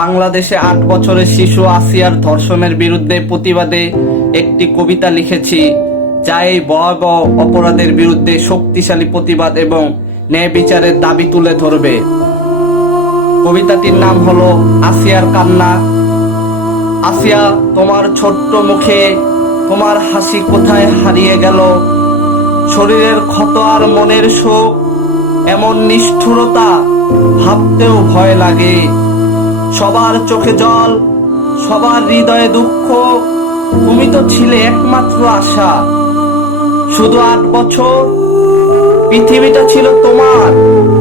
বাংলাদেশে 8 বছরের শিশু আসিয়ার ধর্ষণের বিরুদ্ধে প্রতিবাদে একটি কবিতা লিখেছি, যা এই ভয়াবহ অপরাধের বিরুদ্ধে শক্তিশালী প্রতিবাদ এবং ন্যায় বিচারের দাবি তুলে ধরবে। কবিতাটির নাম হলো আসিয়ার কান্না। আসিয়া, তোমার ছোট্ট মুখে তোমার হাসি কোথায় হারিয়ে গেল? শরীরের ক্ষত আর মনের শোক, এমন নিষ্ঠুরতা ভাবতেও ভয় লাগে। সবার চোখে জল, সবার হৃদয়ে দুঃখ। তুমি তো ছিলে একমাত্র আশা। শুধু 8 বছর পৃথিবীটা ছিল তোমার,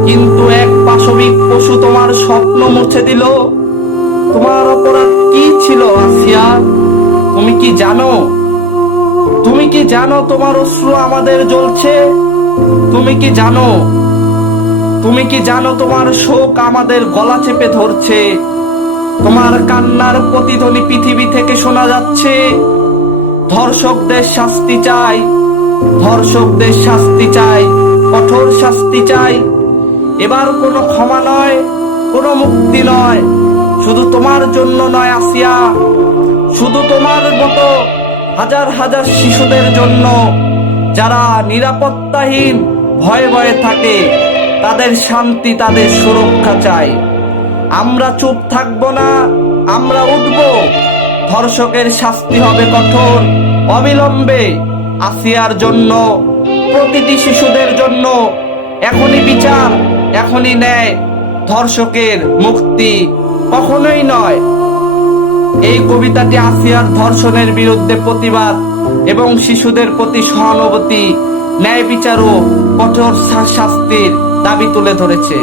কিন্তু এক পাশবিক পশু তোমার স্বপ্ন মুছে দিল। তোমার অপরাধ কি ছিল আসিয়া? তুমি কি জানো? তুমি কি জানো তোমার অশ্রু আমাদের জ্বলছে? তুমি কি জানো? তুমি কি জানো তোমার শোক আমাদের গলা চেপে ধরছে? তোমার কান্নার প্রতিধ্বনি পৃথিবী থেকে শোনা যাচ্ছে। ধর্ষকদের শাস্তি চাই, ধর্ষকদের শাস্তি চাই, কঠোর শাস্তি চাই। এবার কোনো ক্ষমা নয়, কোনো মুক্তি নয়, শুধু তোমার জন্য নয় আসিয়া, শুধু তোমার মতো হাজার হাজার শিশুদের জন্য, যারা নিরাপত্তাহীন ভয়ে ভয়ে থাকে। তাদের শান্তি, তাদের সুরক্ষা চাই। আমরা চুপ থাকবো না, আমরা উঠব। ধর্ষকের শাস্তি হবে কঠোর, অবিলম্বে। আসিয়ার জন্য, প্রতিটি শিশুদের জন্য এখনই বিচার, এখনই ন্যায়। ধর্ষকের মুক্তি কখনোই নয়। এই কবিতাটি আসিয়ার ধর্ষণের বিরুদ্ধে প্রতিবাদ এবং শিশুদের প্রতি সহানুভূতি, ন্যায় বিচার ও কঠোর শাস্তির দাবি তুলে ধরেছে।